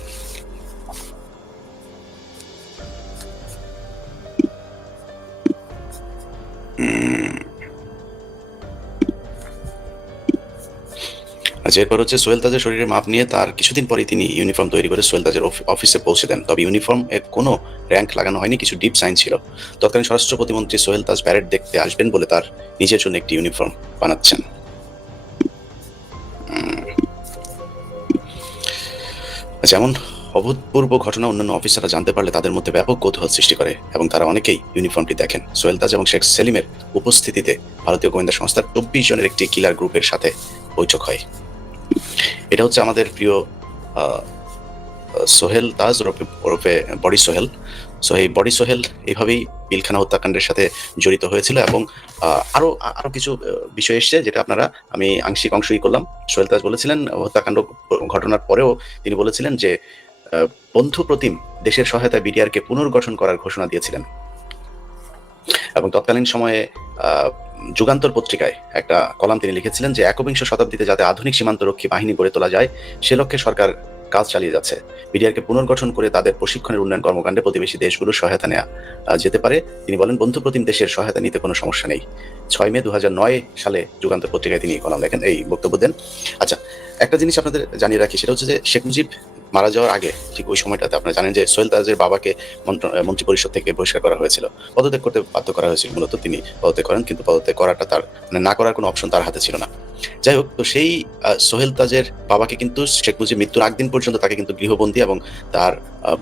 আচ্ছা, এরপর হচ্ছে সোহেল তাজের শরীরের মাপ নিয়ে তার কিছুদিন পরেই তিনি ইউনিফর্ম তৈরি করে সোহেল তাজের অফিসে পৌঁছে দেন। তবে ইউনিফর্ম এর কোনো র্যাঙ্ক লাগানো হয়নি, কিছু ডিপ সাইন ছিল। তৎকালীন স্বরাষ্ট্র প্রতিমন্ত্রী সোহেল তাজ প্যারেড দেখতে আসবেন বলে তার নিজের জন্য একটি ইউনিফর্ম বানাচ্ছেন। যেমন অভূতপূর্ব ঘটনা অন্যান্য অফিসাররা জানতে পারলে তাদের মধ্যে ব্যাপক কৌতূহল সৃষ্টি করে এবং তারা অনেকেই ইউনিফর্মটি দেখেন। সোহেল তাজ এবং শেখ সেলিমের উপস্থিতিতে ভারতীয় গোয়েন্দা সংস্থার 24 জনের একটি কিলার গ্রুপের সাথে বৈঠক হয়। এটা হচ্ছে আমাদের প্রিয় সোহেল তাজ ওরফে বডি সোহেল। সো এই বডি সোহেল এইভাবেই পিলখানা হত্যাকাণ্ডের সাথে জড়িত হয়েছিল এবং আরো কিছু বিষয় এসছে যেটা আমি আংশিক অংশই করলাম। সোহেল তাজ বলেছিলেন হত্যাকাণ্ড ঘটনার পরেও তিনি বলেছিলেন যে বন্ধু প্রতিম দেশের সহায়তায় বিডিআরকে পুনর্গঠন করার ঘোষণা দিয়েছিলেন এবং তৎকালীন সময়ে যুগান্তর পত্রিকায় একটা কলাম তিনি লিখেছিলেন যে একবিংশ শতাব্দীতে যাতে আধুনিক সীমান্তরক্ষী বাহিনী গড়ে তোলা যায় সে লক্ষ্যে সরকার কাজ চালিয়ে যাচ্ছে। বিডিআরকে পুনর্গঠন করে তাদের প্রশিক্ষণের উন্নয়ন কর্মকাণ্ডে প্রতিবেশী দেশগুলোর সহায়তা নেওয়া যেতে পারে। তিনি বলেন বন্ধু প্রতিম দেশের সহায়তা নিতে কোনো সমস্যা নেই। 6 মে 2009 সালে যুগান্তর পত্রিকায় তিনি কলাম লেখেন, এই বক্তব্য দেন। আচ্ছা, একটা জিনিস আপনাদের জানিয়ে রাখি, সেটা হচ্ছে যে শেখ মুজিব মারা যাওয়ার আগে ঠিক ওই সময়টাতে আপনারা জানেন যে সোহেল তাজের বাবাকে মন্ত্রিপরিষদ থেকে বহিষ্কার করা হয়েছিল, পদত্যাগ করতে বাধ্য করা হয়েছিল। মূলত তিনি পদত্যাগ করেন, কিন্তু পদত্যাগ করাটা তার না করার কোনো অপশন তার হাতে ছিল না। যাই হোক, তো সেই সোহেল তাজের বাবাকে কিন্তু শেখ মুজিব মৃত্যুর আগ দিন পর্যন্ত তাকে কিন্তু গৃহবন্দী এবং তার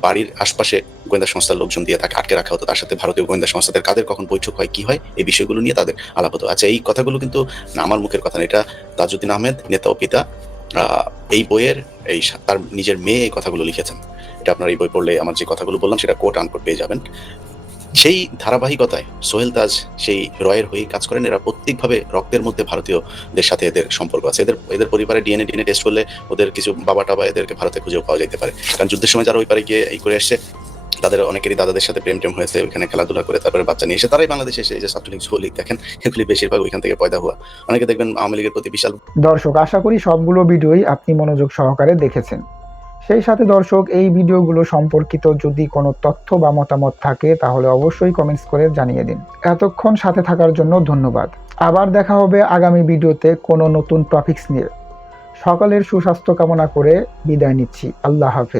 বাড়ির আশপাশে গোয়েন্দা সংস্থার লোকজন দিয়ে তাকে আটকে রাখা হতো। তার সাথে ভারতীয় গোয়েন্দা সংস্থাদের কাদের কখন বৈঠক হয়, কি হয়, এই বিষয়গুলো নিয়ে তাদের আলাপ হতো। আচ্ছা, এই কথাগুলো কিন্তু আমার মুখের কথা না, এটা তাজউদ্দিন আহমেদ নেতা ও পিতা এই বইয়ের তার নিজের মেয়ে এই কথাগুলো লিখেছেন। এটা আপনার এই বই পড়লে আমার যে কথাগুলো বললাম সেটা কোট আনকোট পেয়ে যাবেন। সেই ধারাবাহিকতায় সোহেল তাজ সেই রয়ের হয়ে কাজ করেন। এরা প্রত্যেকভাবে রক্তের মধ্যে ভারতীয়দের সাথে এদের সম্পর্ক আছে। এদের পরিবারে ডিএনএ টেস্ট করলে ওদের কিছু বাবা টাবা এদেরকে ভারতে খুঁজেও পাওয়া যেতে পারে, কারণ যুদ্ধের সময় যারা ওই পারে গিয়ে এই করে এসছে তাদের অনেকেরই দাদাদের সাথে প্রেম টেম হয়েছে, ওইখানে খেলাধুলা করে তারপরে বাচ্চা নিয়ে এসে তারাই বাংলাদেশে এসে এই যে ছাত্রলীগ যুবলীগ দেখেন, এগুলি বেশিরভাগ ওইখান থেকে পয়দা হওয়া। অনেকে দেখবেন আওয়ামী লীগের প্রতি বিশাল। দর্শক, আশা করি সবগুলো ভিডিওই আপনি মনোযোগ সহকারে দেখেছেন। সেই সাথে দর্শক, এই ভিডিওগুলো সম্পর্কিত যদি কোনো তথ্য বা মতামত থাকে তাহলে অবশ্যই কমেন্টস করে জানিয়ে দিন। এতক্ষণ সাথে থাকার জন্য ধন্যবাদ। আবার দেখা হবে আগামী ভিডিওতে কোনো নতুন টপিকস নিয়ে। সকলের সুস্বাস্থ্য কামনা করে বিদায় নিচ্ছি। আল্লাহ হাফেজ।